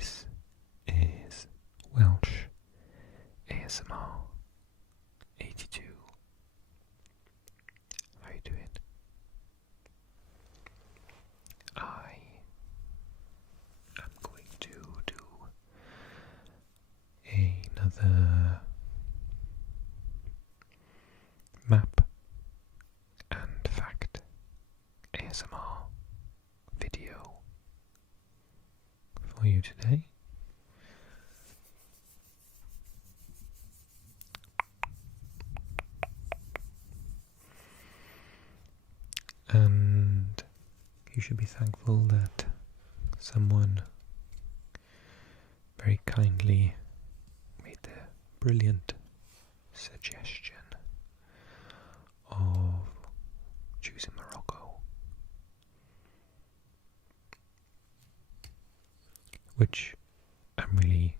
This is Welsh ASMR 82. How you doing? I am going to do another map and fact ASMR video for you today. And you should be thankful that someone very kindly made the brilliant suggestion of choosing Morocco, which I'm really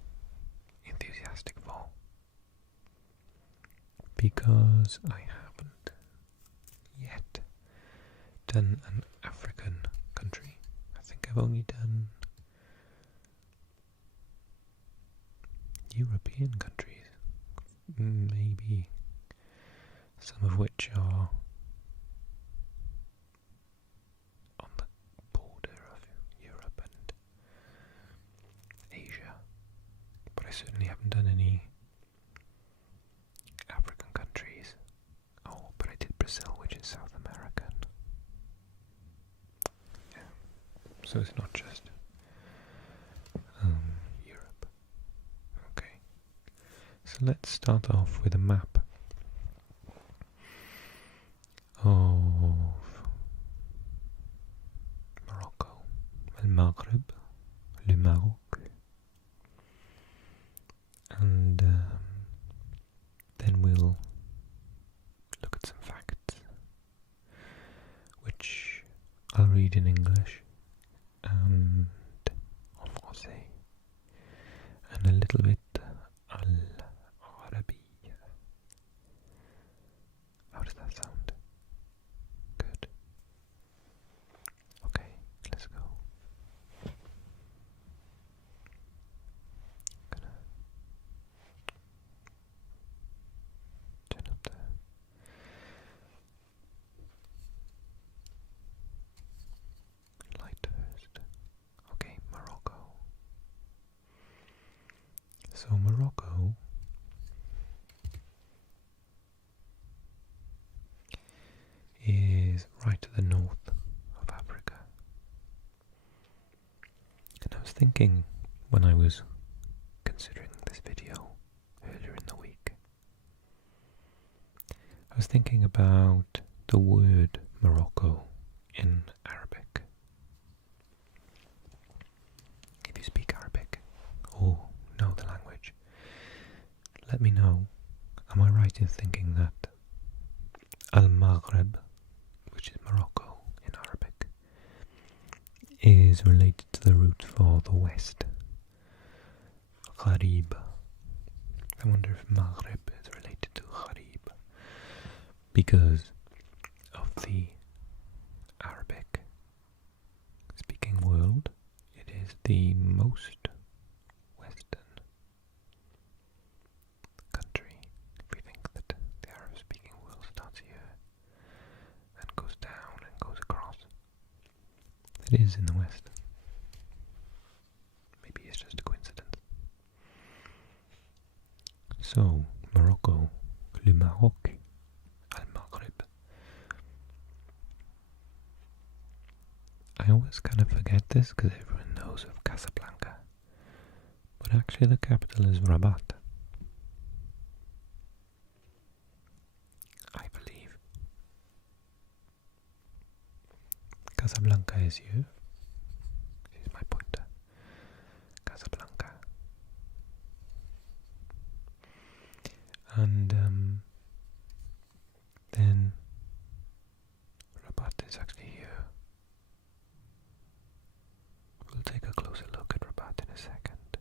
enthusiastic for, because I haven't yet done an African country. I think I've only done European countries, maybe some of which are on the border of Europe and Asia, but I certainly haven't done any African countries. Oh, but I did Brazil, which is South American. Yeah. So it's not just Europe. Okay. So let's start off with a map of Morocco, Al-Maghrib, Le Maroc, and then we'll look at some facts, which I'll read in English and en français, and a little bit العربية. How does that sound? Good. Okay, let's go. Gonna turn up the light first. Okay, Morocco. So Morocco is right to the north of Africa. And I was thinking, when I was considering this video earlier in the week, I was thinking about the word Morocco in Arabic. If you speak Arabic or know the language, let me know. Am I right in thinking that Al-Maghrib, which is Morocco in Arabic, is related to the root for the west, Gharib? I wonder if Maghrib is related to Gharib because of the Arabic speaking world. It is the most western country. If we think that the Arab speaking world starts here and goes down and goes across, it is in the west. Maybe it's just a coincidence. So, Morocco, Le Maroc, Al-Maghrib. I always kind of forget this because everyone knows of Casablanca, but actually the capital is Rabat, I believe. Casablanca is here. This is my pointer. Casablanca. And then Rabat is actually here. We'll take a closer look at Rabat in a second.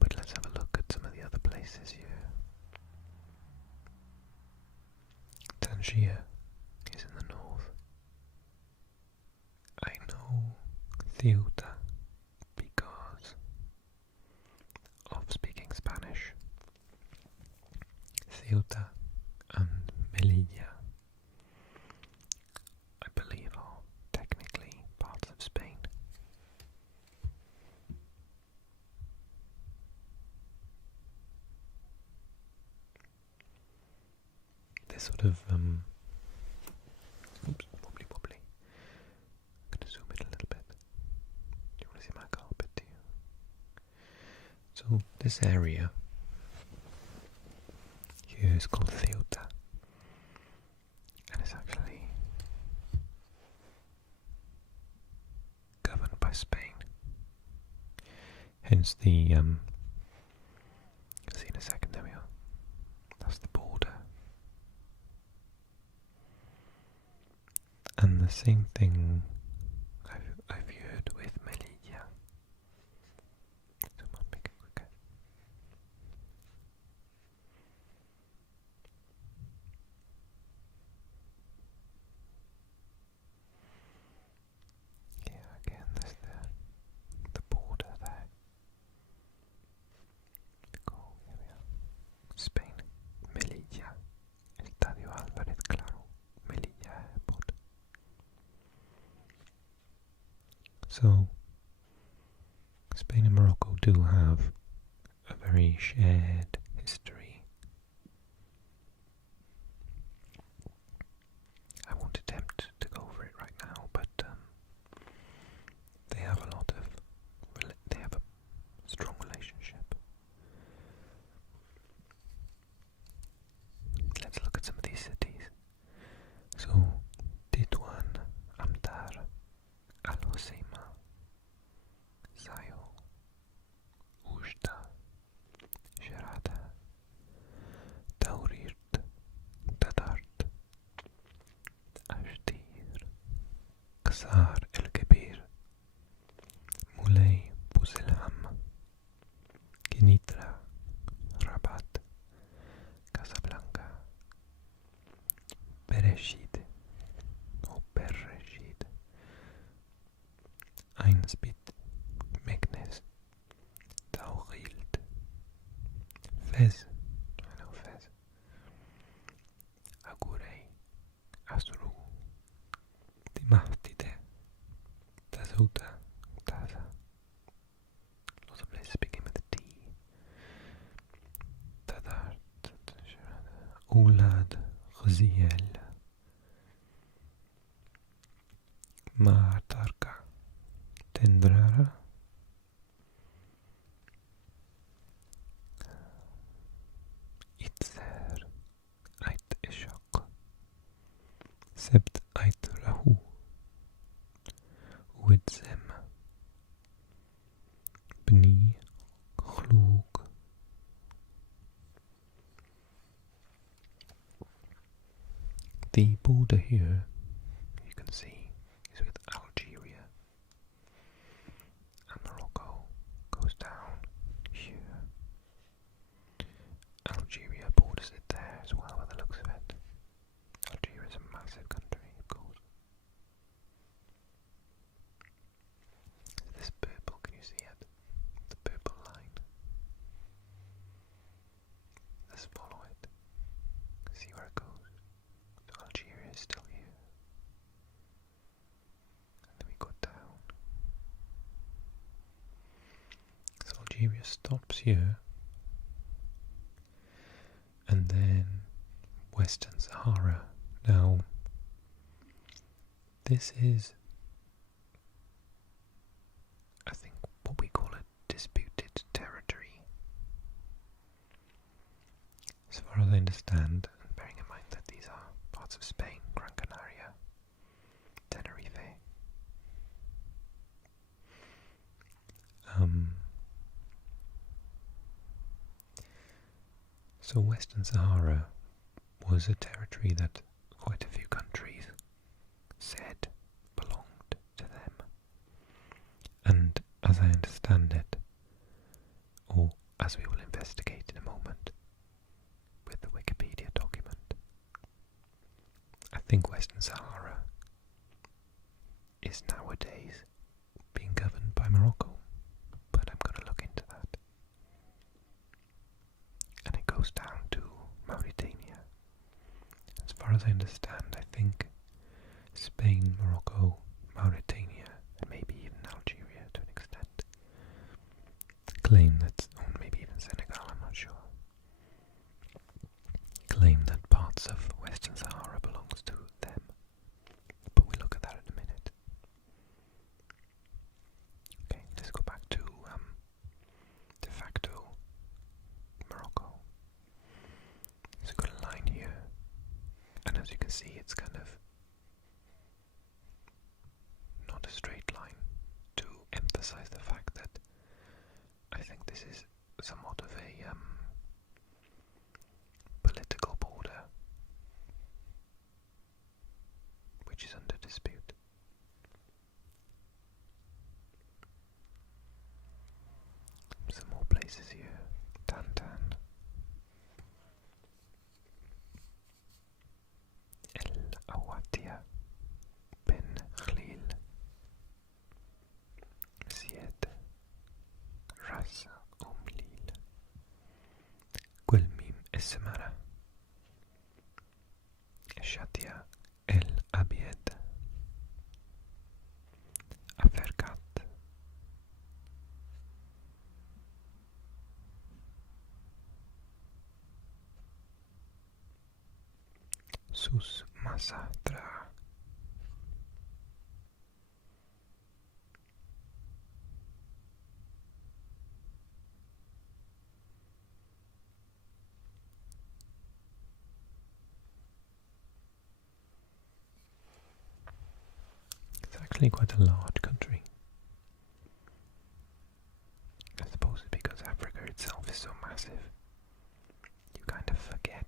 But let's have a look at some of the other places here. Tangier is in the north. I know Ceuta because sort of oops, wobbly. I'm gonna zoom in a little bit. Do you want to see my carpet? Do you? So this area here is called Ceuta, and it's actually governed by Spain. Hence the you'll see in a second. There we are. That's the border. And the same thing I've heard with Melilla. So I'll make it quicker. Yeah, again, there's the border there. Here we are. Spain, Melilla, Estadio Álvarez Claro, Melilla Airport. So, Spain and Morocco do have a very shared history. I won't attempt to go over it right now, but they have a strong relationship. Let's look at some of these cities. So, Tétouan, Amtar, Al-Hoceima, Sayo, Oujda, Sharada, Taurirt, Tadart, Ashtir, Qasar el-Kabir, Moulay Bouzelham, Kenitra, Rabat, Casablanca, Bereshid or Bereshid, Einsbit, Meknes, Taugild, Fez, I know Fez, Agurey, Asru, Timahtide, Tazouta, Taza. Lots of places begin with a T. Tadart, Oulad, Ghaziel, Maatarka, Tendrara, Itzer, Ait Ishaq, Sebt Ait Rahu, Widzem, Bni Khloug. The border here, you can see, is with Algeria, and Morocco goes down here. Algeria borders it there as well, by the looks of it. Algeria is a massive country, of course. This purple, can you see it? The purple line. Let's follow it. See where it goes. So Algeria is still here. And then we go down. So Algeria stops here. And then Western Sahara. Now, this is, I think, what we call a disputed territory. As far as I understand, and bearing in mind that these are parts of Spain, Gran Canaria, Tenerife. So Western Sahara was a territory that quite a few countries said belonged to them. And as I understand it, or as we will investigate in a moment with the Wikipedia document, I think Western Sahara is nowadays being governed by Morocco, but I'm going to look into that. And it goes down to Mauritania. As far as I understand, I think Spain, Morocco, Mauritania, and maybe even Algeria to an extent, claim that, or maybe even Senegal, I'm not sure, claim that parts of Western which is under dispute. Some more places here. Tantan, El Awatia, Ben Khlil, Sied, Ras Lil, Quelmim Esmara, Shatia El Abied, Aferkat, Sus Masatra, it's actually quite a large country. I suppose it's because Africa itself is so massive. You kind of forget,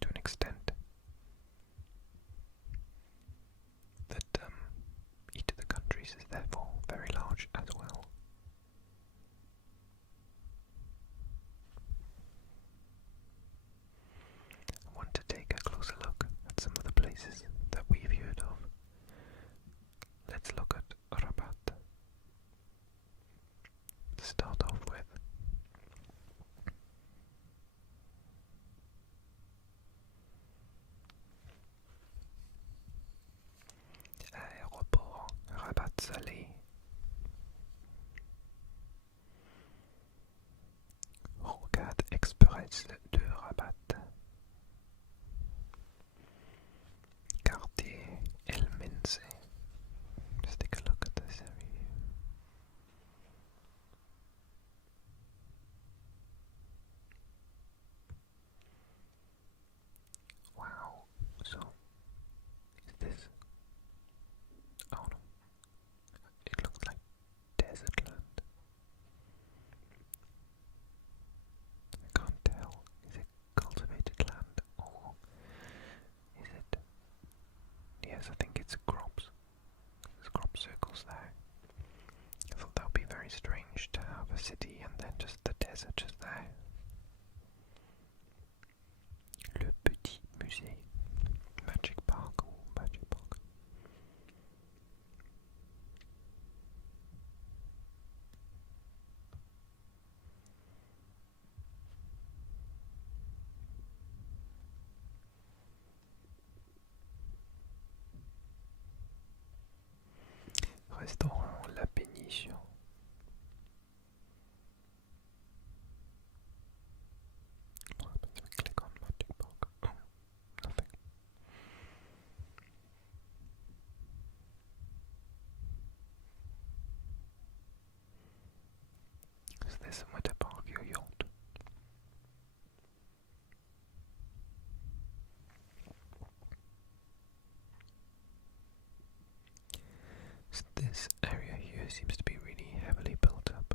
to an extent, that each of the countries is therefore very large as well. I want to take a closer look at some of the places that we've heard of. Let's look at Rabat to start off with. Aéroport Rabat Salé. Rocade Express de Rabat. Quartier El Mince. Just take a look at this area. Wow, so is this? Oh no, it looks like desert land. I can't tell. Is it cultivated land or is it? Yes, I think it's crops. There's crop circles there. I thought that would be very strange to have a city and then just the desert just there. Le Petit Musée. Magic Park or Magic Park. Restaurant La Péniche. What happens if we click on Magic Park? Oh, nothing. Is there somewhere to park your yacht? This area here seems to be really heavily built up.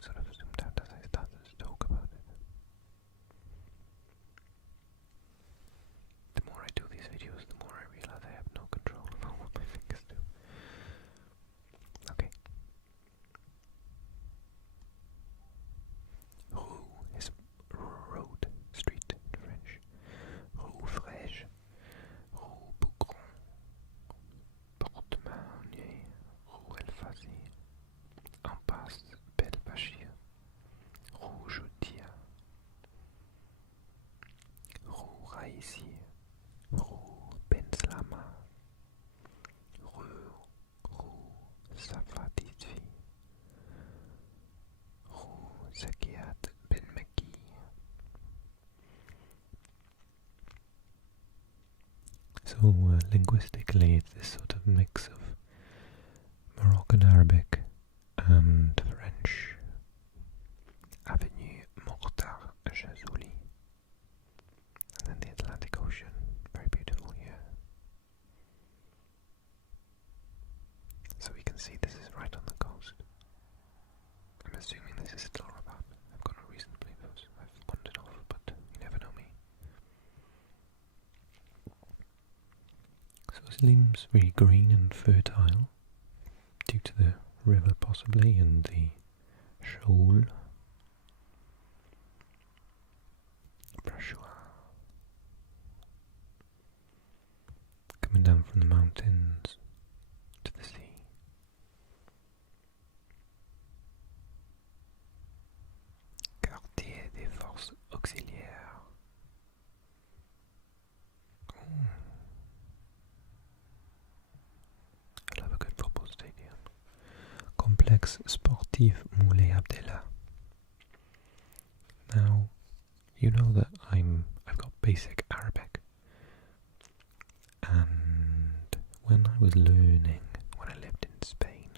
Sort of zoomed out as I started to talk about it. The more I do these videos, the more I realize I have no control over what my fingers do. Okay. Rue is road, street in French. Rue Fraîche, Rue Boucron, Porte Marnier, Rue El Fazi, Impasse Belbachir, Rue Joutia, Rue Raïssi, Rue Benslama, Rue Safaditfi, Rue Zakiat Ben Maki. So linguistically it's this sort of mix of Moroccan Arabic and French. Avenue Mokhtar Jazouli. And then the Atlantic Ocean, very beautiful here. So we can see this is right on the coast. I'm assuming this is still Rabat. I've got no reason to believe I've wandered off, but you never know me. seems really green and fertile due to the river possibly and the shoal. Coming down from the mountains to the sea. Quartier des forces auxiliaires. I love a good football stadium. Complexe sportif Moulay Abdellah. Now, you know that I've got basic Arabic, and when I was learning, when I lived in Spain,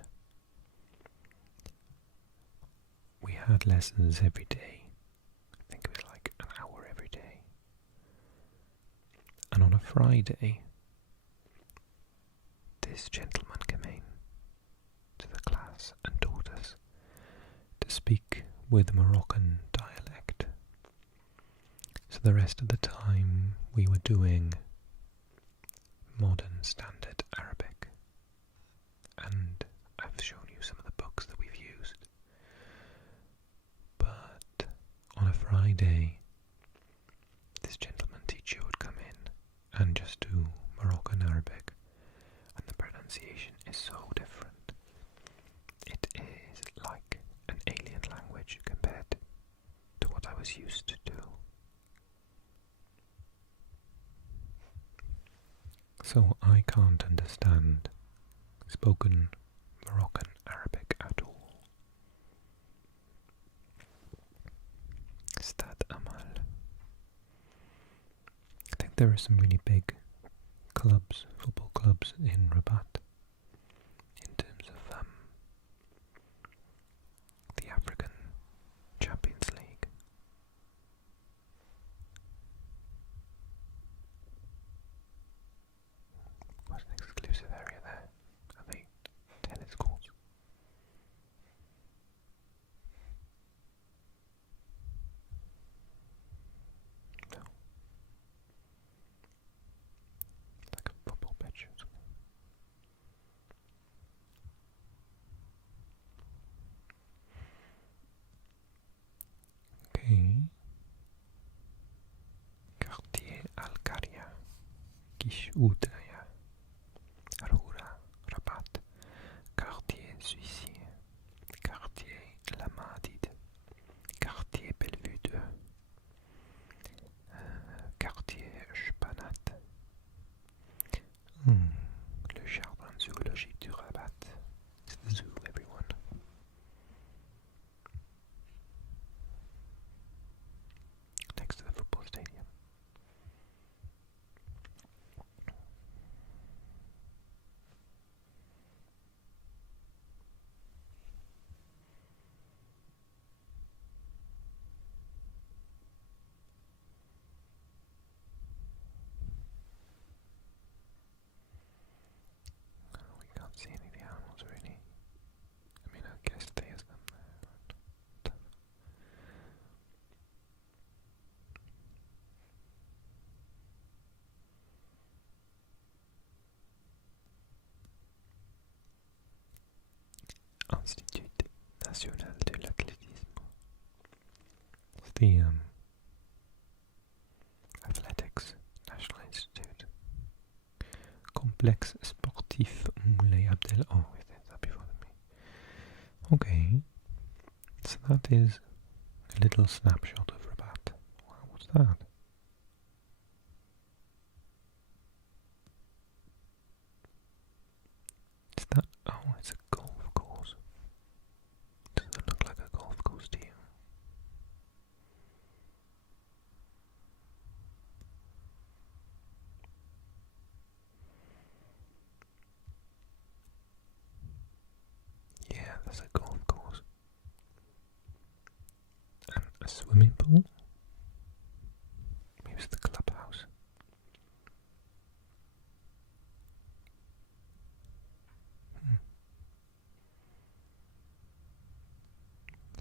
we had lessons every day. I think it was like an hour every day. And on a Friday, this gentleman came in to the class and taught us to speak with Moroccan dialect. So the rest of the time we were doing modern standard Arabic, and I've shown you some of the books that we've used. But on a Friday, this gentleman teacher would come in and just do Moroccan Arabic, and the pronunciation is so different. It is like an alien language compared to what I was used to do. So I can't understand spoken Moroccan Arabic at all. Stade Amal. I think there are some really big clubs, football clubs in Rabat, in terms of the African Champions League. What's an exclusive area there? Are they tennis courts? No. Like a football pitch or something. Okay. Quartier Al-Qaria, Gish Oudaya, Roura, Rabat, Quartier Suicier, Quartier Lamadide, Quartier Bellevue 2, Quartier Spanat, le jardin zoologique du Rabat. It's the zoo, everyone. Next to the football stadium. We can't see any of the animals really. I mean, I guess there's them there, but Institut National de l'Athlétisme. It's the Athletics National Institute. Complexe sportif Moulay Abdellah. Oh, it is that before me. Okay, so that is a little snapshot of Rabat. Wow, what's that? Is that? Oh, it's a golf course. Does it look like a golf course to you? Yeah, there's a golf course. And a swimming pool? Maybe it's the clubhouse.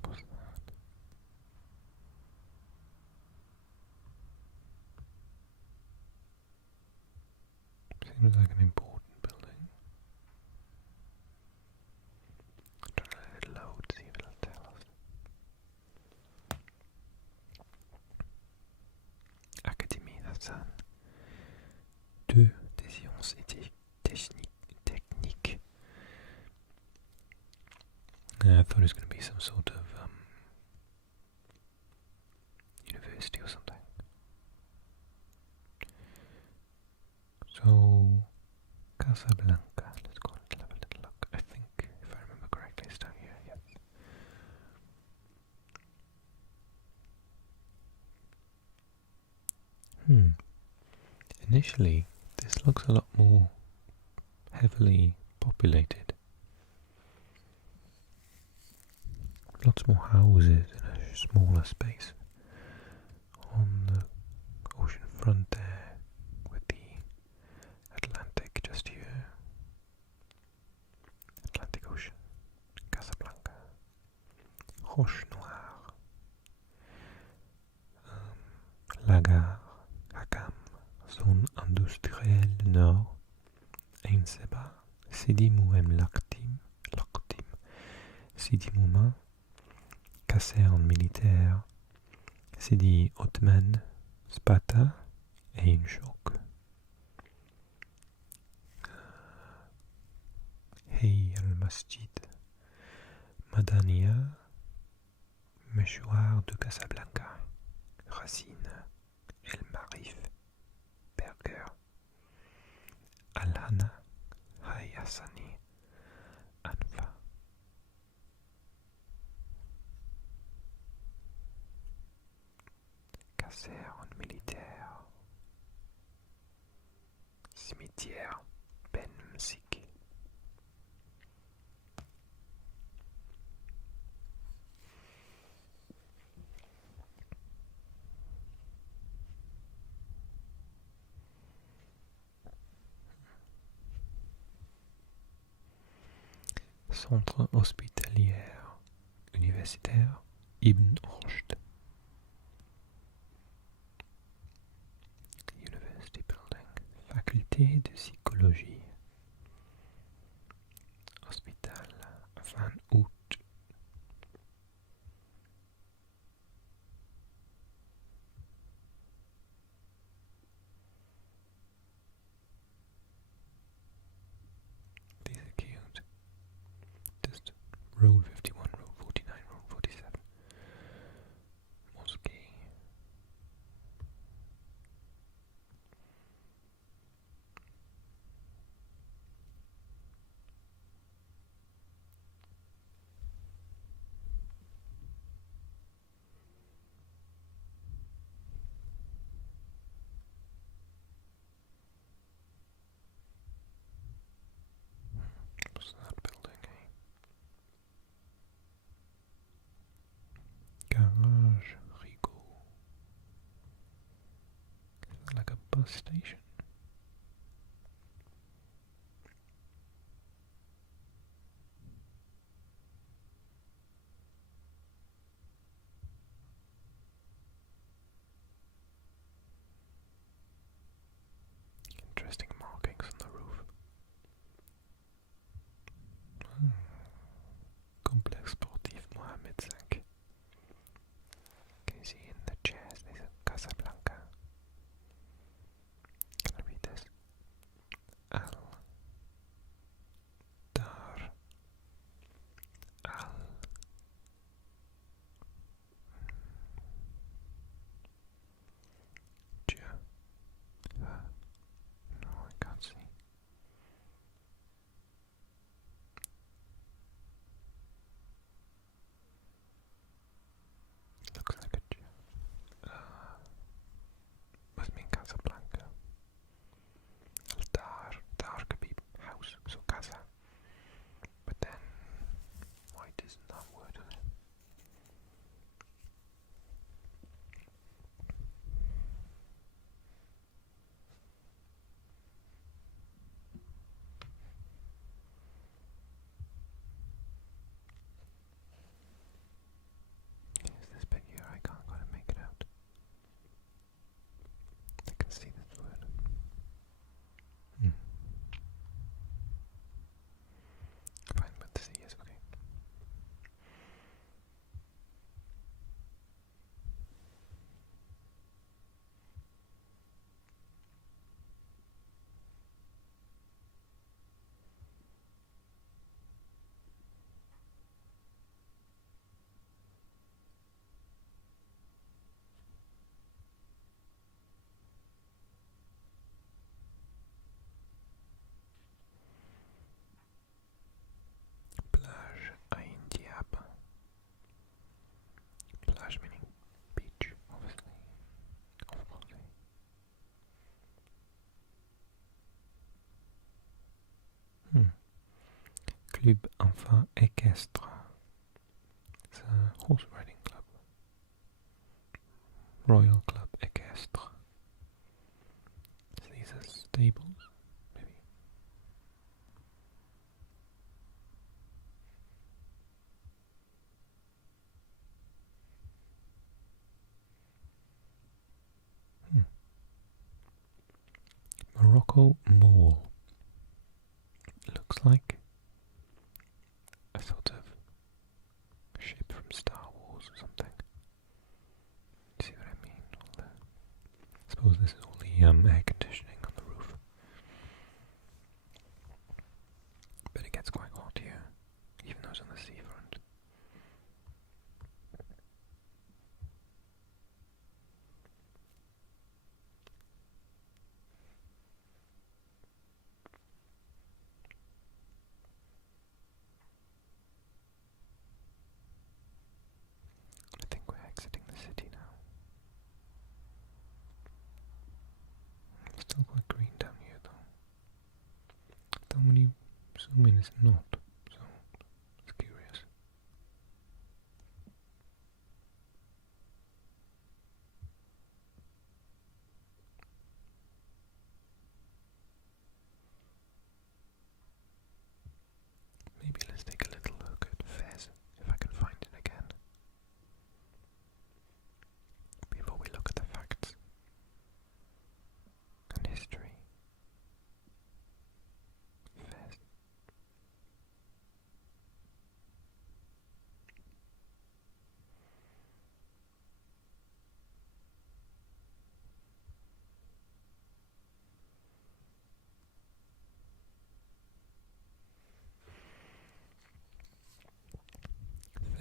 What's that? Seems like an important building. Try to let it load, see if it'll tell us. Académie Hassan. Deux des sciences et techniques. I thought it was going to be some sort of university or something. So, Casablanca, let's go and have a little look. I think, if I remember correctly, it's down here, yes. Initially, this looks a lot more heavily populated. Lots more houses in a smaller space. On the ocean front there, with the Atlantic just here. Atlantic Ocean, Casablanca, Roche Noire, La Gare, Hakam, Zone Industrielle Nord, Ain Seba, Sidi Mouhem Laktim, Sidi Mouma, Caserne militaire, Sidi Othman, Spata et une choc. Hey al-Masjid, Madania, Meshouar de Casablanca, Racine, El Marif, Berger, Al-Hana, Hay Hassani, Anfa. Caserne militaire, cimetière Ben Msik. Centre hospitalière universitaire Ibn Rushd. University building. Faculté de psychologie. Hospital 20 août. These are cute. Just Road 51, Road 49, Road 47. Mosque. What's that building, eh? Garage Rigaud. Is that like a bus station? Interesting markings on the roof. Complex Sportif Mohammed V. Can you see in the chairs there's a Casablanca. Club Enfant Équestre. It's a horse riding club. Royal Club Équestre. So these are stables, maybe. Morocco Mall. Looks like a sort of ship from Star Wars or something. See what I mean? I suppose this is all the air conditioning on the roof. But it gets quite hot here, even though it's on the seafront. I think we're exiting the city now. It's still quite green down here though. Then when you zoom in it's not, so it's curious. Maybe let's take a little look at Fez, if I can find it again. Before we look at the facts and history. Fez.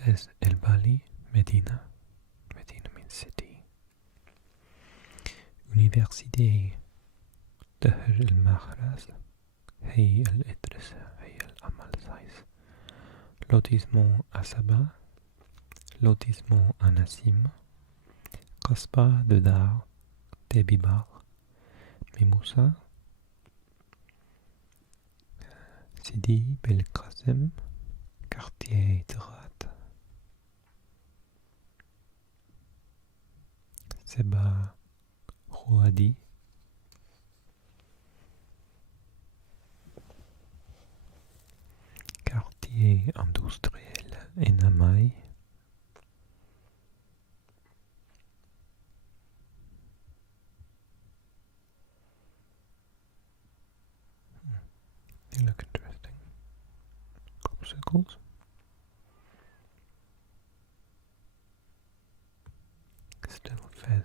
Fez El Bali, Medina. Medina means city. Université دهر المخرز هي الإدرس هي الأمل سايس. Lotissement Asaba, Lotissement Anassim, قصبة de Dar, Debibar, Mimoussa, Sidi Belkacem, Quartier Drat, Seba Rouadi, Quartier Industriel Enamai, They look interesting. Crop circles. Still Fez.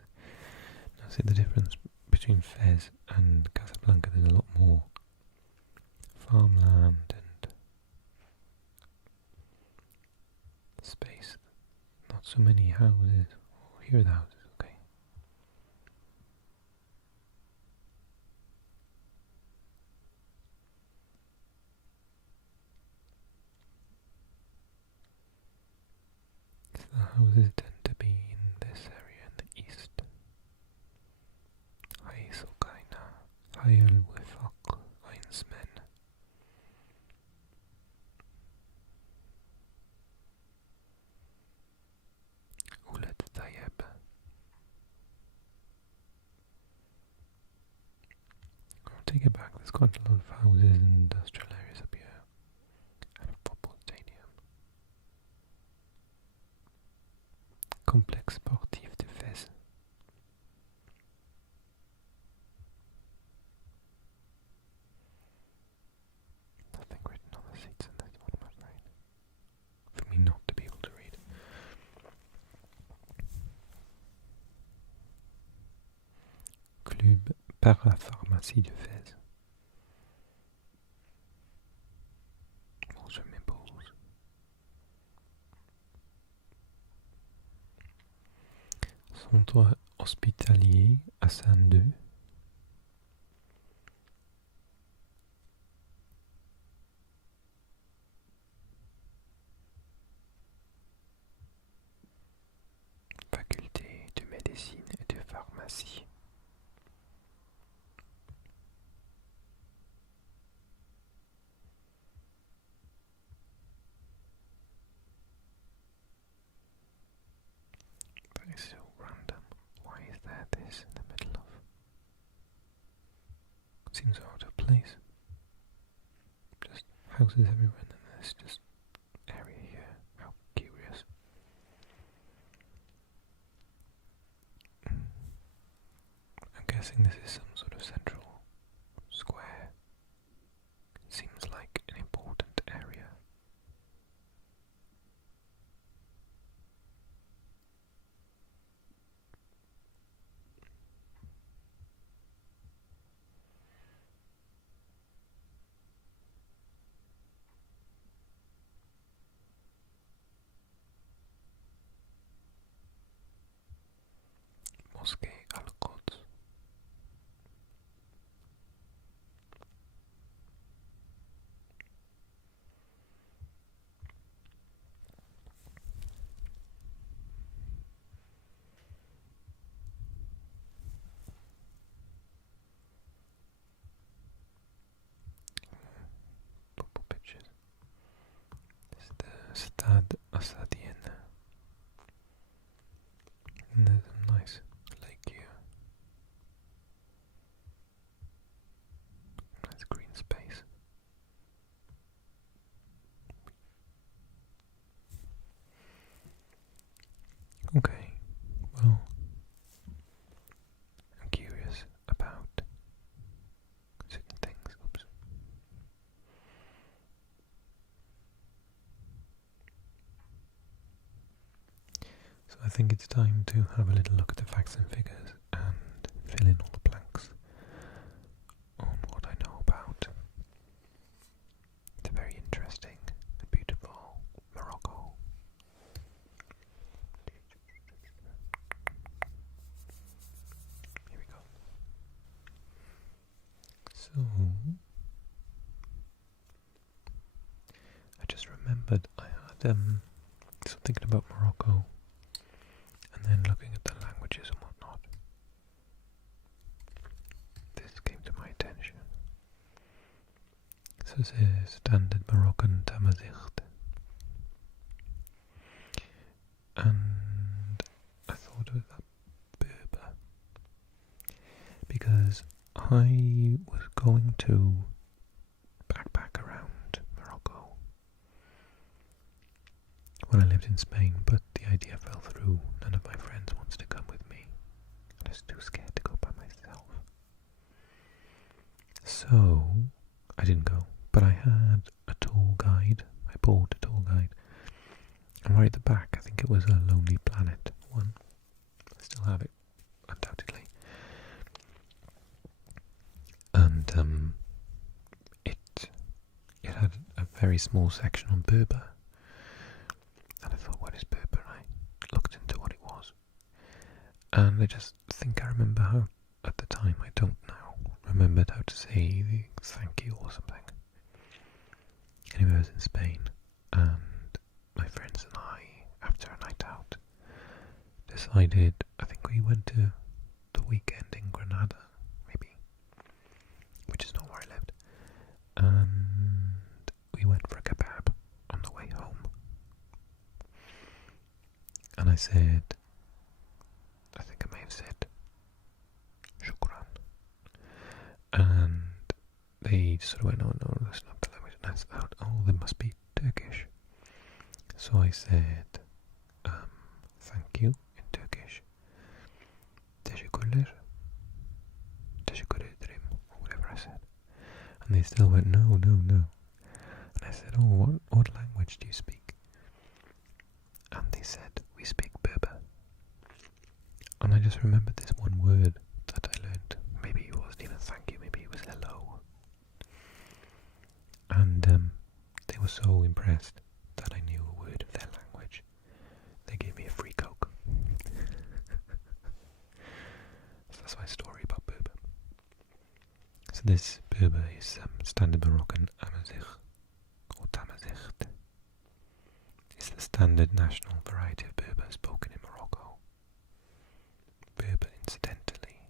Now see the difference between Fez and Casablanca. There's a lot more farmland and space. Not so many houses. Oh, here are the houses, okay. So the houses tend to be in this area in the east. Hay Sokaina, Hay al-Wifaq, Einsmen. Ulet Tayyib. I'll take it back, there's quite a lot of houses and industrial areas up here. And a football stadium. Complexe sportif de Fez. Nothing written on the seats in this one, I'm afraid. For me not to be able to read. Club Parapharmacie de Fez. More swimming pools. Centre hospitalier Hassan II. Faculté de médecine et de pharmacie. seems out of place. Just houses everywhere, and then there's just area here. How curious. I'm guessing this is some sort of central square. It seems like an important area. Mosque Al-Quds. Football pitches. This is the Stade Assadien. And there's a nice lake here. Nice green space. Okay, well, I'm curious about certain things. Oops. So I think it's time to have a little look at the facts and figures and fill in all the blanks on what I know about the very interesting and beautiful Morocco. Here we go. So, I just remembered I had so thinking about Morocco and then looking at the languages and whatnot. This came to my attention. So this is standard Moroccan Tamazight. And I thought of that Berber because I was going to backpack around Morocco when I lived in Spain, but the idea fell through. None of my friends wanted to come with me. I was too scared to go by myself. So I didn't go, but I had a tour guide. I bought a tour guide. And right at the back, I think it was a Lonely Planet one. I still have it, undoubtedly. And it had a very small section on Berber. And I thought, what is Berber? And I looked into what it was. And I just think I remember how, at the time, I don't now, remembered how to say the thank you or something. Anyway, I was in Spain, and my friends and I, after a night out, decided, I think we went to the weekend in Granada, maybe, which is not where I lived, and we went for a kebab on the way home. And I said, I think I may have said, shukran. And they sort of went, no, that's not the language. And I thought, oh, there must be Turkish. So I said, thank you in Turkish. Teşekkürler. Teşekkür ederim, or whatever I said. And they still went, no. And I said, oh, what language do you speak? And they said, we speak Berber. And I just remembered this one word that I learned. Maybe it wasn't even thank you, maybe it was hello. And they were so impressed that I knew a word of their language. They gave me a free Coke. So that's my story about Berber. So this Berber is standard Moroccan Amazigh, or Tamazight. It's the standard national variety of Berber spoken in Morocco. Berber, incidentally.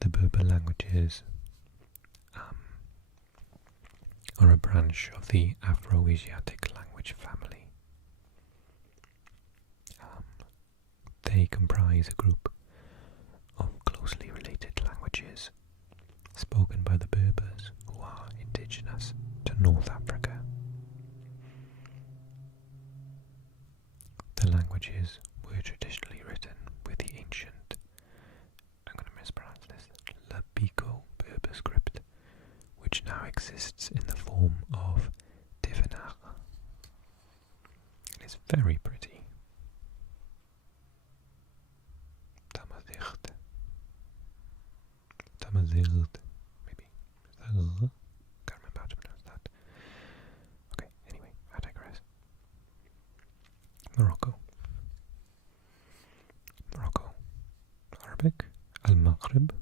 The Berber languages are a branch of the Afro-Asiatic language family. They comprise a group of closely related languages spoken by the Berbers, who are indigenous to North Africa. The languages were traditionally written with the ancient, I'm going to mispronounce this, Labico Berber script, which now exists in the form of Devanagh. It is very pretty. Tamazight, maybe. Can't remember how to pronounce that. Okay, anyway, I digress. Morocco. Morocco. Arabic. Al-Maghrib.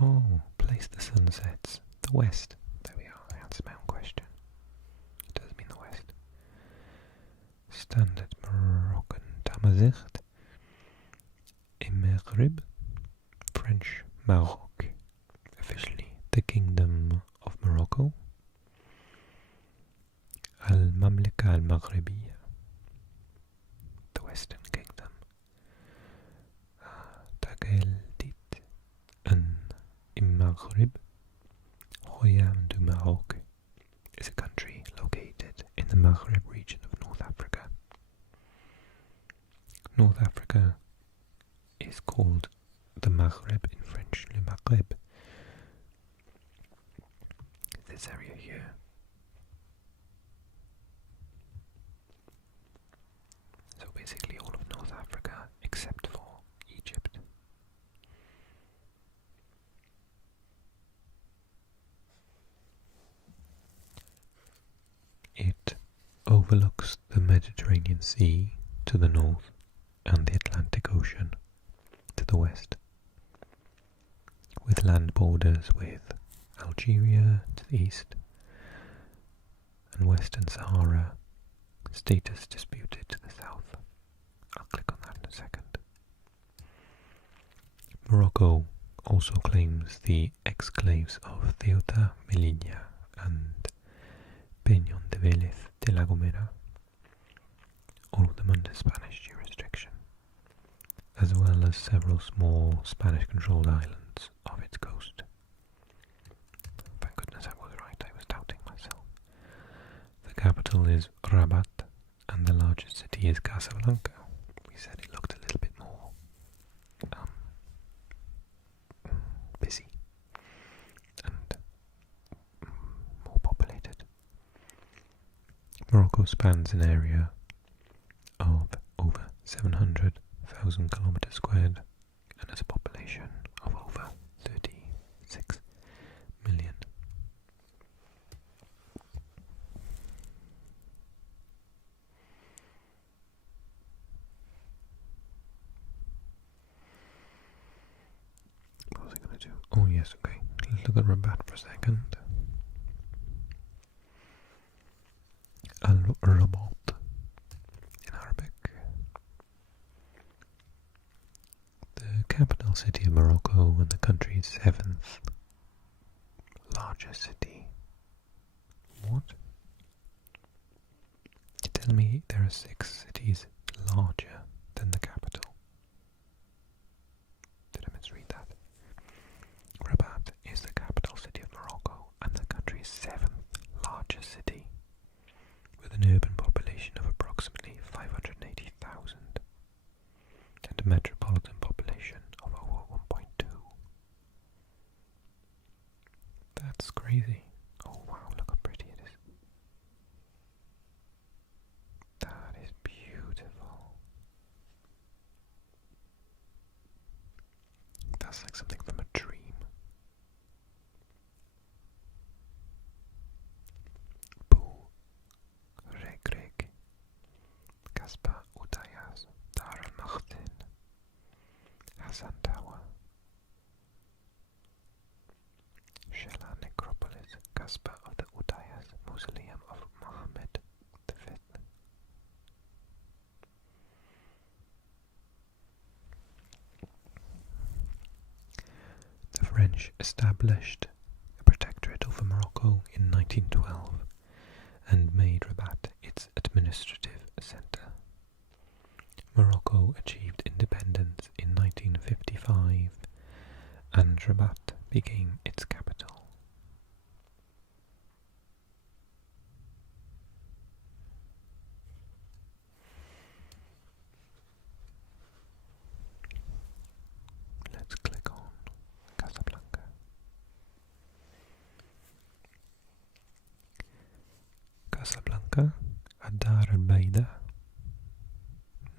Oh, place the sunsets. The west. There we are, I answered my own question. It does mean the west. Standard Moroccan Tamazight. Maghrib. French Maroc. Officially the Kingdom of Morocco. Al-Mamlaka al-Maghribiya, the Western Kingdom. Tageldit an Maghrib, Royaume du Maroc, is a country located in the Maghreb region of North Africa. North Africa is called the Maghreb in French, le Maghreb. This area here. So basically all of North Africa except for Egypt. It overlooks the Mediterranean Sea to the north and the Atlantic Ocean to the west, with land borders with Algeria to the east and Western Sahara, status disputed to the south. I'll click on that in a second. Morocco also claims the exclaves of Ceuta, Melilla and Peñón de Vélez de la Gomera, all of them under Spanish jurisdiction, as well as several small Spanish-controlled islands off its coast. Thank goodness I was right, I was doubting myself. The capital is Rabat, and the largest city is Casablanca. We said it looked a little bit more busy and more populated. Morocco spans an area of over 700,000 kilometers squared and has a population of over 36 million. What was I going to do? Oh yes, okay. Let's look at Rabat for a second. Al-Rabat in Arabic. The capital city of Morocco and the country's 7th largest city. What? You tell me there are 6 cities larger than the capital? Did I misread that? Rabat is the capital city of Morocco and the country's 7th largest city, with an urban population of approximately 580,000 and a metropolitan population of over 1.2. That's crazy. Oh wow, look how pretty it is. That is beautiful. That's like something from a dream. Regreg, Kaspa Utayas, Dar al-Makhtin, Hassan Tower, Shela Necropolis, Kaspa of the Utayas, Mausoleum of Mohammed V. The French established a protectorate over Morocco in 1912 and made Rabat its administrative centre. Morocco achieved independence in 1955 and Rabat became its capital. Let's click on Casablanca. Casablanca, Dar al-Baida.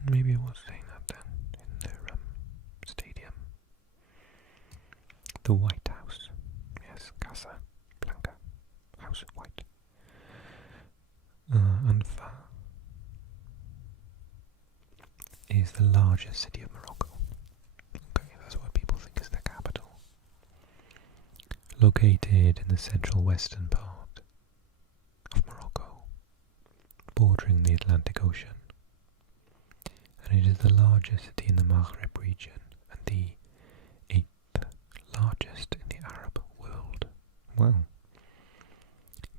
Maybe I was saying that then in their stadium. The White House. Yes, Casablanca. House of White. Anfa is the largest city of Morocco. Okay, that's what people think is the capital. Located in the central western part of Morocco, bordering the Atlantic Ocean. And it is the largest city in the Maghreb region and the 8th largest in the Arab world. Wow.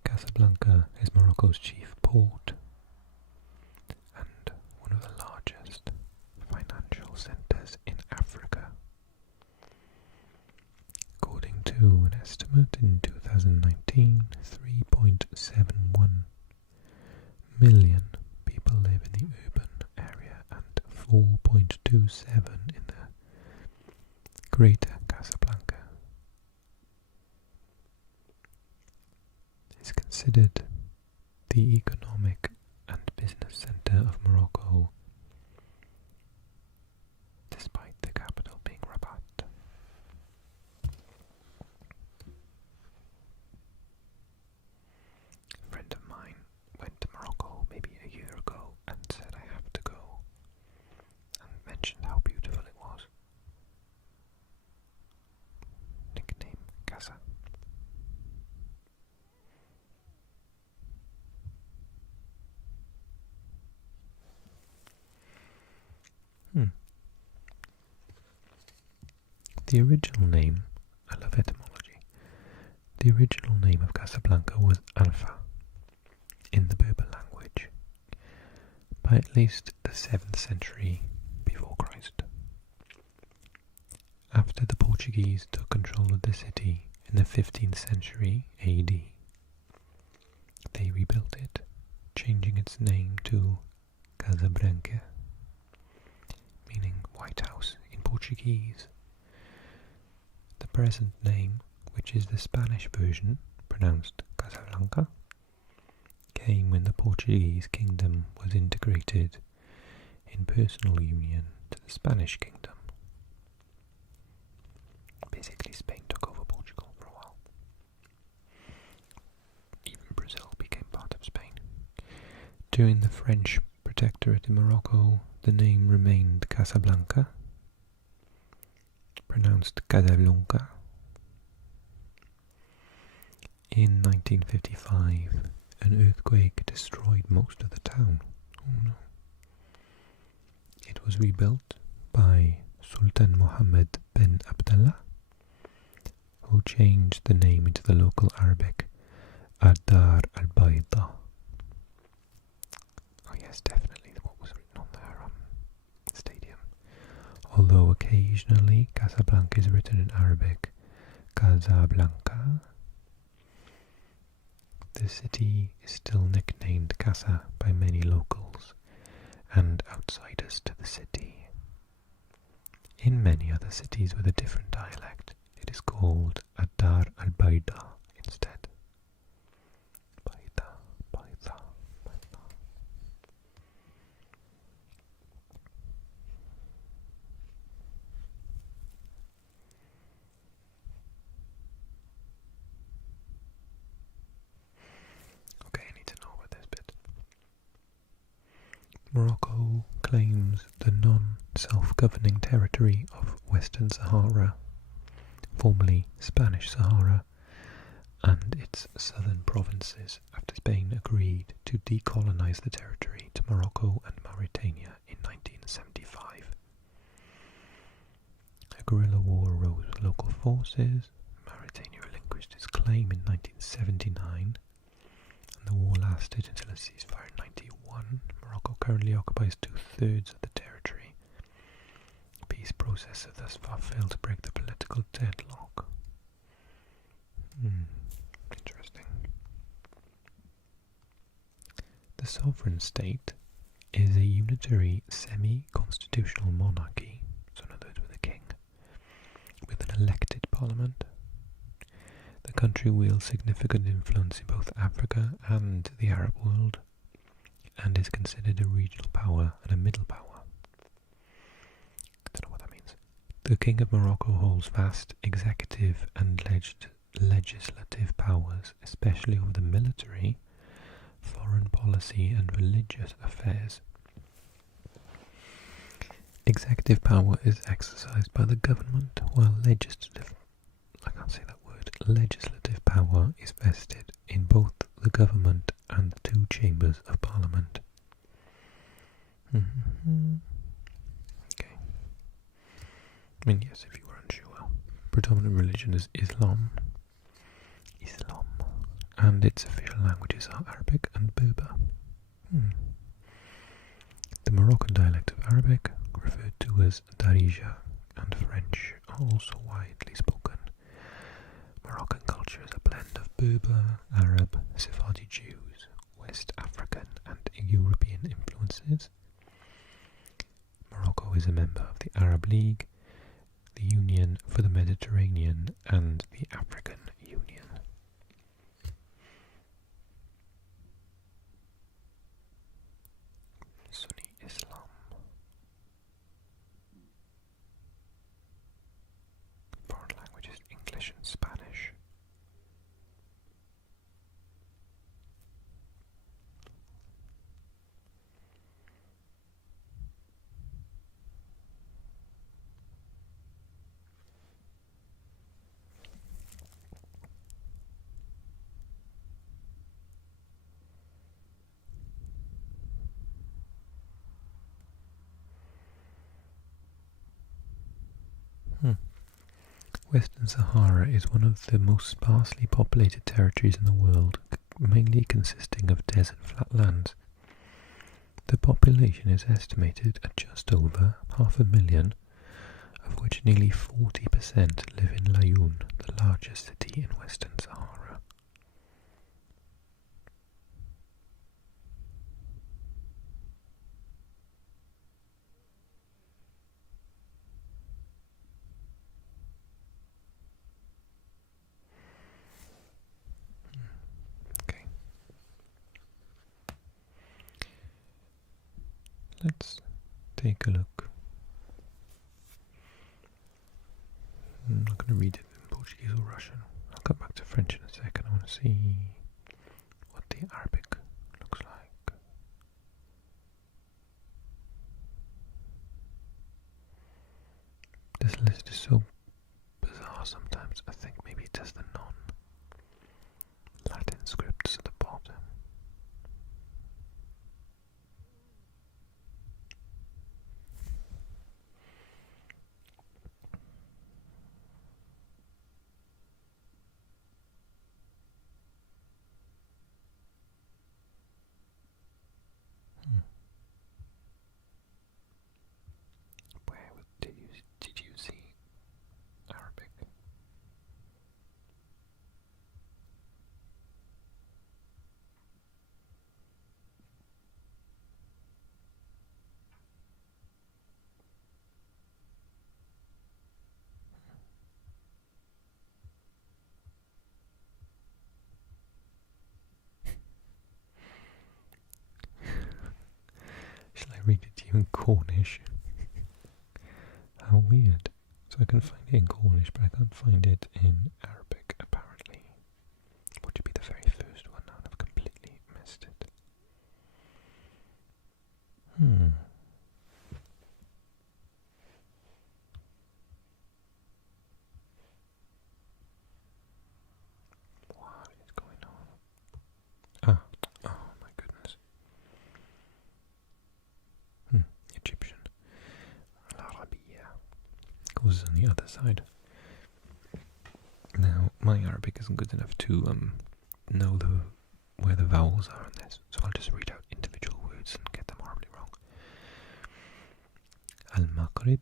Casablanca is Morocco's chief port and one of the largest financial centres in Africa. According to an estimate in 2019, 3.71 million people live in the urban area and 4.27 in the greater Casablanca. It's considered the economic and business centre of Morocco, despite the capital being Rabat. A friend of mine went to Morocco maybe a year ago and said I have to go, and mentioned how beautiful it was. Nickname Casa. The original name, I love etymology, the original name of Casablanca was Anfa in the Berber language by at least the 7th century before Christ. After the Portuguese took control of the city in the 15th century AD, they rebuilt it, changing its name to Casablanca, meaning White House in Portuguese. The present name, which is the Spanish version, pronounced Casablanca, came when the Portuguese kingdom was integrated in personal union to the Spanish kingdom. Basically, Spain took over Portugal for a while. Even Brazil became part of Spain. During the French protectorate in Morocco, the name remained Casablanca, pronounced Casablanca. In 1955, an earthquake destroyed most of the town. Oh no. It was rebuilt by Sultan Mohammed bin Abdullah, who changed the name into the local Arabic Dar al-Baida. Oh yes, definitely what was written on their stadium. Although occasionally Casablanca is written in Arabic Casablanca, the city is still nicknamed Casa by many locals and outsiders to the city. In many other cities with a different dialect, it is called Dar al-Baida instead. Baida, Baida, Baida. Okay, I need to know about this bit. Morocco claims the non-self-governing territory of Western Sahara, formerly Spanish Sahara, and its southern provinces after Spain agreed to decolonize the territory to Morocco and Mauritania in 1975. A guerrilla war arose with local forces. Mauritania relinquished its claim in 1979, and the war lasted until a ceasefire in 1991. Morocco currently occupies 2/3 of the territory, be peace process have thus far failed to break the political deadlock. Interesting. The sovereign state is a unitary semi-constitutional monarchy, so in other words with a king, with an elected parliament. The country wields significant influence in both Africa and the Arab world, and is considered a regional power and a middle power. I don't know what that means. The King of Morocco holds vast executive and legislative powers, especially over the military, foreign policy and religious affairs. Executive power is exercised by the government, while legislative power is vested in both the government and the two chambers of parliament. Okay. I mean, yes, if you were unsure, predominant religion is Islam, and its official languages are Arabic and Berber. The Moroccan dialect of Arabic, referred to as Darija, and French are also widely spoken. Moroccan culture is a blend of Berber, Arab, Sephardi Jews, West African and European influences. Morocco is a member of the Arab League, the Union for the Mediterranean and the African Union. Sunni Islam. Foreign languages English and Spanish. Western Sahara is one of the most sparsely populated territories in the world, mainly consisting of desert flatlands. The population is estimated at just over 500,000, of which nearly 40% live in Laayoune, the largest city in Western Sahara. Let's take a look. I'm not going to read it in Portuguese or Russian. I'll come back to French in a second. I want to see what the Arabic looks like. This list is so bizarre sometimes. I think maybe it has the non-Latin scripts at the bottom. Did you see Arabic? Shall I read it to you in Cornish? How weird. So I can find it in Cornish, but I can't find it in Arabic, apparently. What would be the very first one now? I've completely missed it. What is going on? Oh my goodness. Egyptian. العربية goes on the other side. Now, my Arabic isn't good enough to know where the vowels are in this, so I'll just read out individual words and get them horribly wrong. Al-Maghrib,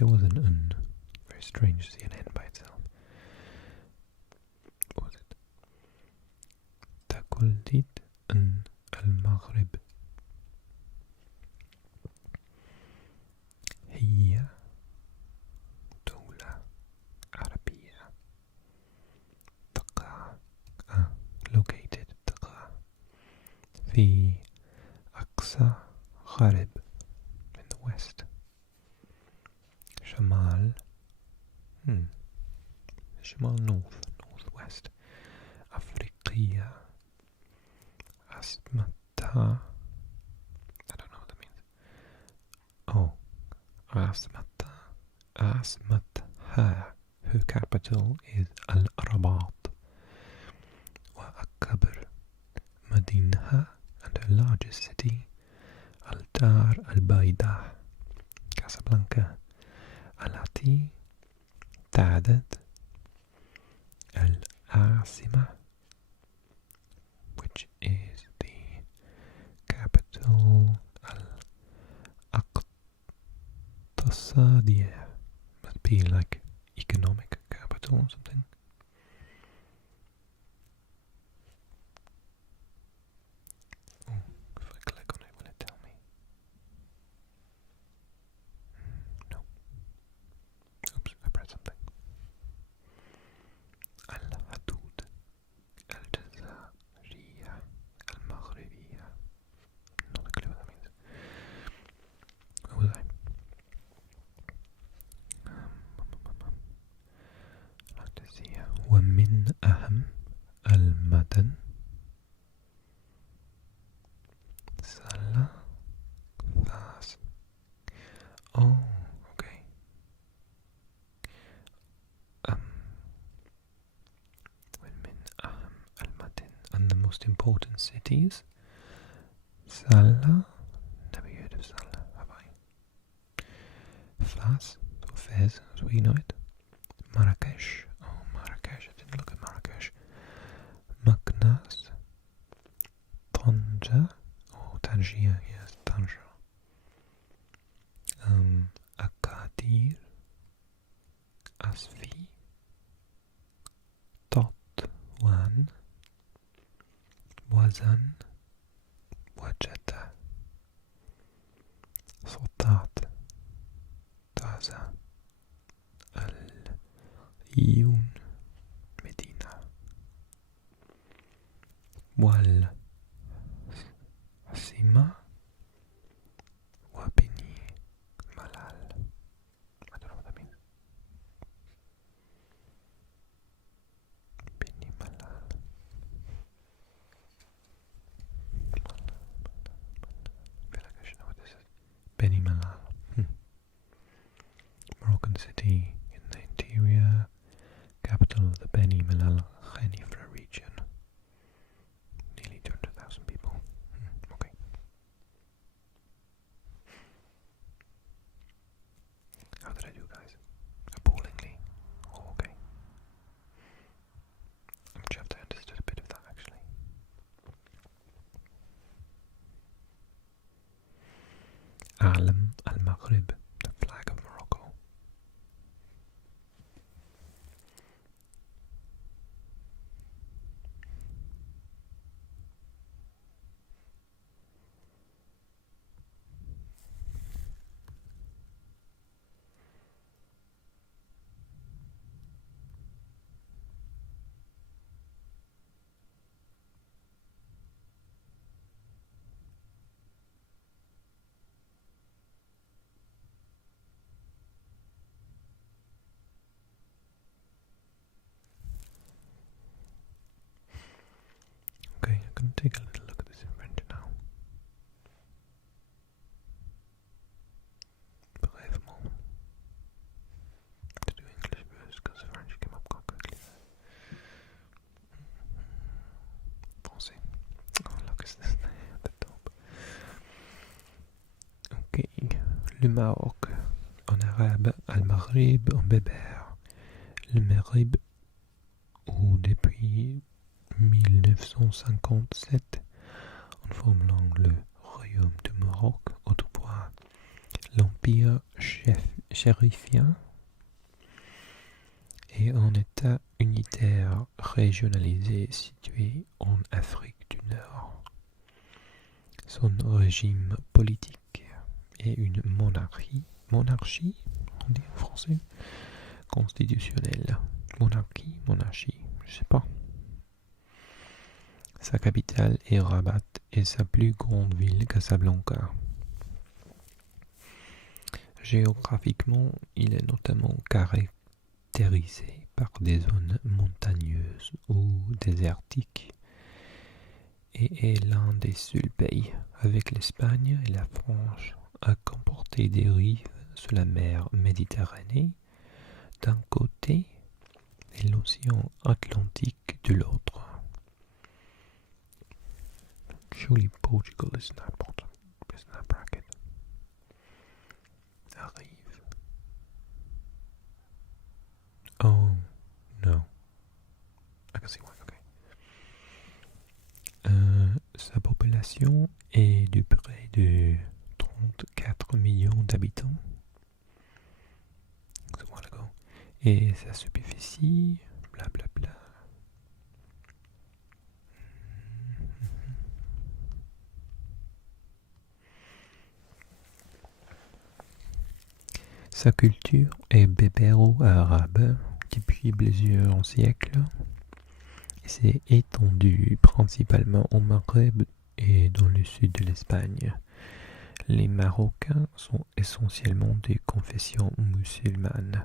there was an N. Very strange to see an N by itself. What was it? تقليد أن المغرب هي دولة عربية تقع located تقع في أقصى غرب in the west شمال northwest أفريقية عاصمتها I don't know what that means. Oh, عاصمتها her capital is الرباط وأكبر مدينة and her largest city الدار البيضاء كاسابلانكا التي تعدد العاصمة which is the capital الاقتصادية must be like economic capital or something. Oh, if I click on it will it tell me? No. Oops, I pressed something. الحدود الجزائرية المغربية. Not a clue what that means. Where was I? ومن أهم المدن سلا فاس. Oh, okay. ومن أهم المدن and the most important cities. Sala, never heard of Sala, have I? Fas, or Fez as we know it. Marrakesh, oh Marrakesh, I didn't look at Marrakesh. Meknes, Tanger, oh Tangier, yes, Tanger. Agadir, Asfi, Tatwan, Wazan, Wajada, Sultat, Taza, Al-Iyun, Medina, Wal, Sima, Wabini, Malal. I don't know what that means. Bini Malal. I feel like I should know what this is. Beni Malal. Moroccan city in the interior, capital of the Beni Malal Khenifra region. Nearly 200,000 people. Okay. How did I do, guys? Appallingly. Oh, okay. I'm chuffed I understood a bit of that, actually. Alam al-Maghrib, the flag of Morocco. Okay, I'm going to take a little look at this in French now. Brièvement. To do English first, because French came up quite quickly. Français. Oh, look, it's this there at the top. Okay. Le Maroc en arabe, Al-Maghrib en berbère. Le Maghrib, ou depuis 1957, en formulant le royaume du Maroc, autrefois l'empire chérifien est un État unitaire régionalisé situé en Afrique du Nord. Son régime politique est une monarchie, on dit en français, constitutionnelle. Monarchie, je sais pas. Sa capitale est Rabat et sa plus grande ville Casablanca. Géographiquement, il est notamment caractérisé par des zones montagneuses ou désertiques et est l'un des seuls pays, avec l'Espagne et la France, à comporter des rives sur la mer Méditerranée d'un côté et l'océan Atlantique de l'autre. Surely Portugal is in that bracket. Arrive. Oh, no. I can see why, okay. Sa population est de près de 34 millions d'habitants. C'est a while ago. Et sa superficie, blablabla. Sa culture est bébéro-arabe depuis plusieurs siècles et s'est étendue principalement au Maghreb et dans le sud de l'Espagne. Les Marocains sont essentiellement de confession musulmane,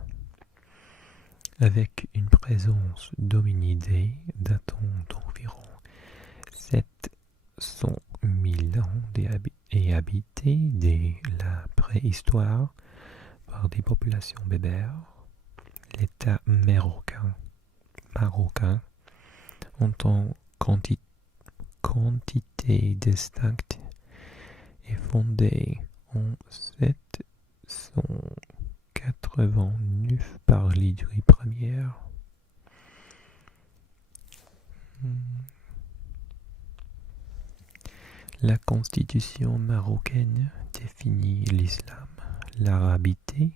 avec une présence d'hominidés datant d'environ 700 000 ans et habité dès la préhistoire par des populations berbères. L'État marocain en tant qu'entité distincte est fondé en 789 par l'Hydrie première. La constitution marocaine définit l'islam, l'arabité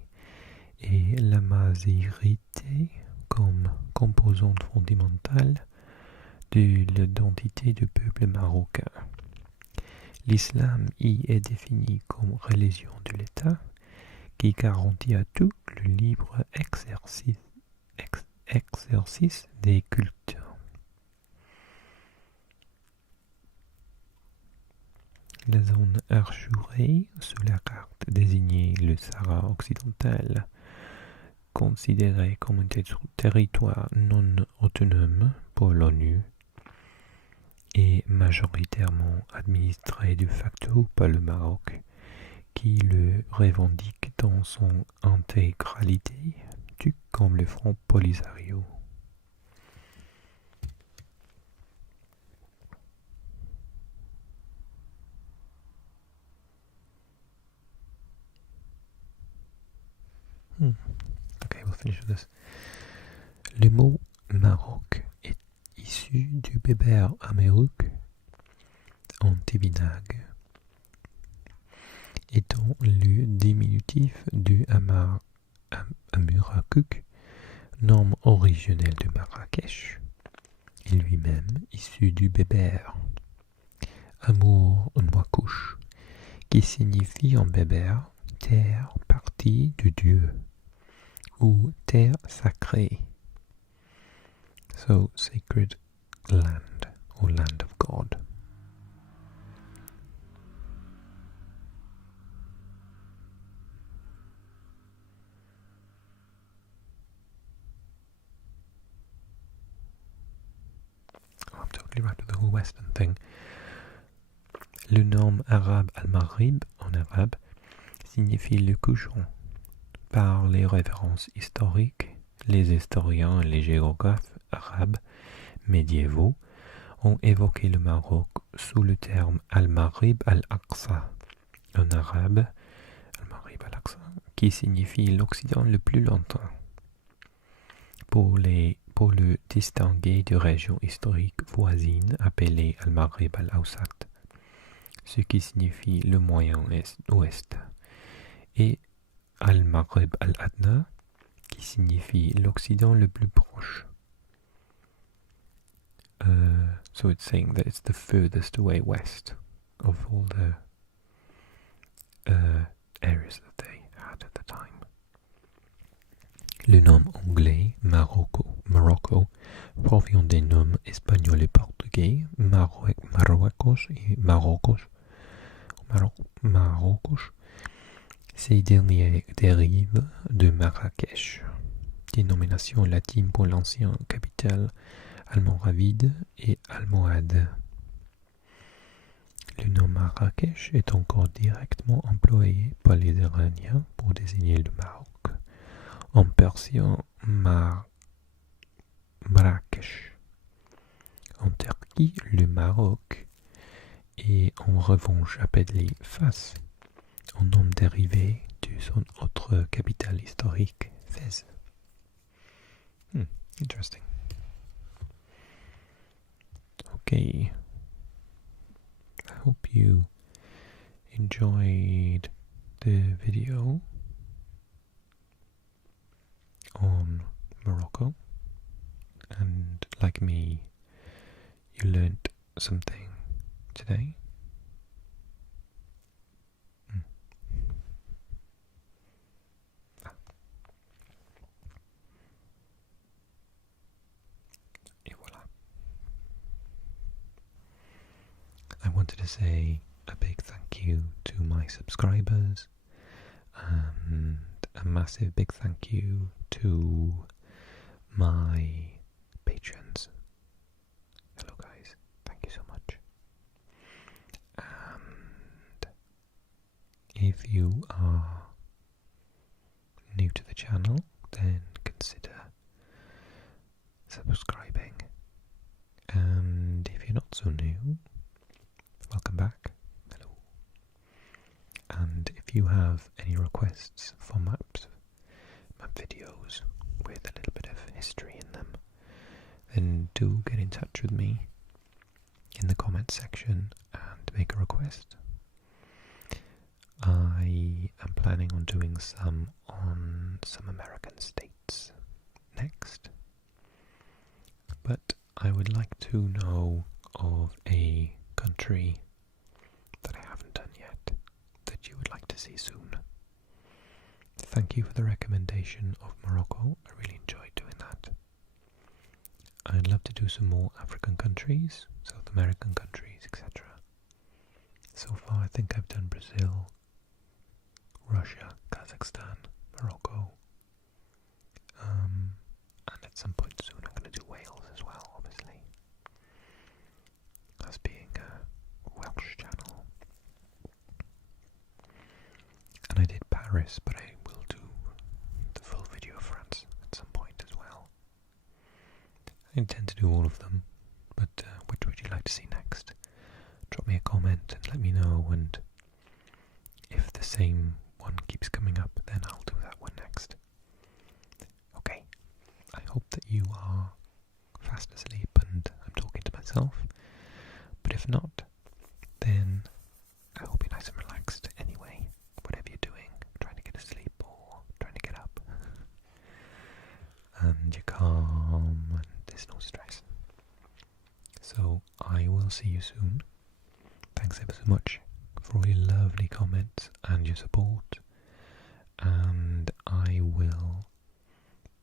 et la mazirité comme composantes fondamentales de l'identité du peuple marocain. L'islam y est défini comme religion de l'État qui garantit à tous le libre exercice des cultes. La zone archurée sur la carte désignait le Sahara occidental, considéré comme un territoire non autonome pour l'ONU et majoritairement administré de facto par le Maroc, qui le revendique dans son intégralité, tout comme le Front Polisario. Okay, we'll finish with this. Le mot Maroc est issu du berbère Amerouk, antivinag, étant le diminutif de Amurakuk, nom originel de Marrakech, et lui-même issu du berbère Amour Nouakouche, qui signifie en berbère terre partie de Dieu ou terre sacrée. So, sacred land or land of God. Oh, I'm totally right with the whole Western thing. Le nom arabe al-Maghrib en arabe signifie le couchant. Par les références historiques, les historiens et les géographes arabes médiévaux ont évoqué le Maroc sous le terme al-Maghrib al-Aqsa, en arabe, al-Maghrib al-Aqsa, qui signifie l'Occident le plus lointain, pour le distinguer de régions historiques voisines appelées al-Maghrib al-Awsat, ce qui signifie le Moyen-Ouest, et Al-Maghreb al-Adna, qui signifie l'Occident le plus proche. So it's saying that it's the furthest away west of all the areas that they had at the time. Le nom anglais Morocco provient des noms espagnols et portugais Marruecos et Marocos. Ces derniers dérivent de Marrakech, dénomination latine pour l'ancienne capitale almoravide et almohade. Le nom Marrakech est encore directement employé par les Iraniens pour désigner le Maroc. En persan, Marrakech. En Turquie, le Maroc est en revanche appelé Fès, un nom dérivé de son autre capitale historique, Fès. Interesting. Okay. I hope you enjoyed the video on Morocco, and like me, you learnt something today. Et voilà. I wanted to say a big thank you to my subscribers, and a massive big thank you to my patrons. Hello guys, thank you so much. And if you are new to the channel, then consider subscribing. And if you're not so new, welcome back. Hello. And if you have any requests for map videos with a little bit of history in them, then do get in touch with me in the comment section and make a request. I am planning on doing some on some American states next, but I would like to know of a country that I haven't done yet that you would like to see soon. Thank you for the recommendation of Morocco. I really enjoyed doing that. I'd love to do some more African countries, South American countries, etc. So far I think I've done Brazil, Russia, Kazakhstan, Morocco, and at some point soon I'm going to do Wales as well, obviously, as being a Welsh channel. And I did Paris, but I will do the full video of France at some point as well. I intend to do all of them, but which would you like to see next? Drop me a comment and let me know, and if the same one keeps coming up, then I'll do that one next. Okay, I hope that you are fast asleep and I'm talking to myself, but if not, then I hope you're nice and relaxed anyway, whatever you're doing, trying to get asleep or trying to get up, and you're calm and there's no stress. So I will see you soon. Thanks ever so much for all your lovely comments and your support, and I will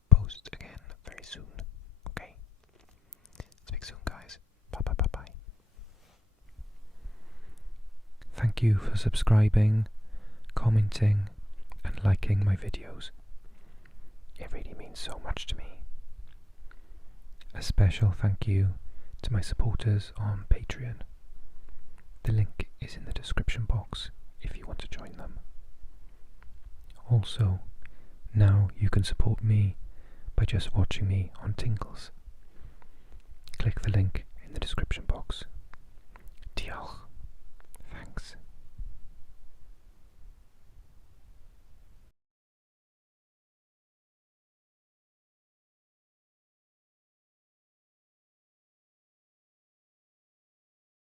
post again very soon. Okay, speak soon guys. Bye bye bye bye. Thank you for subscribing, commenting and liking my videos. It really means so much to me. A special thank you to my supporters on Patreon. The link is in the description box if you want to join them. Also, now you can support me by just watching me on Tingles. Click the link in the description box. Diolch.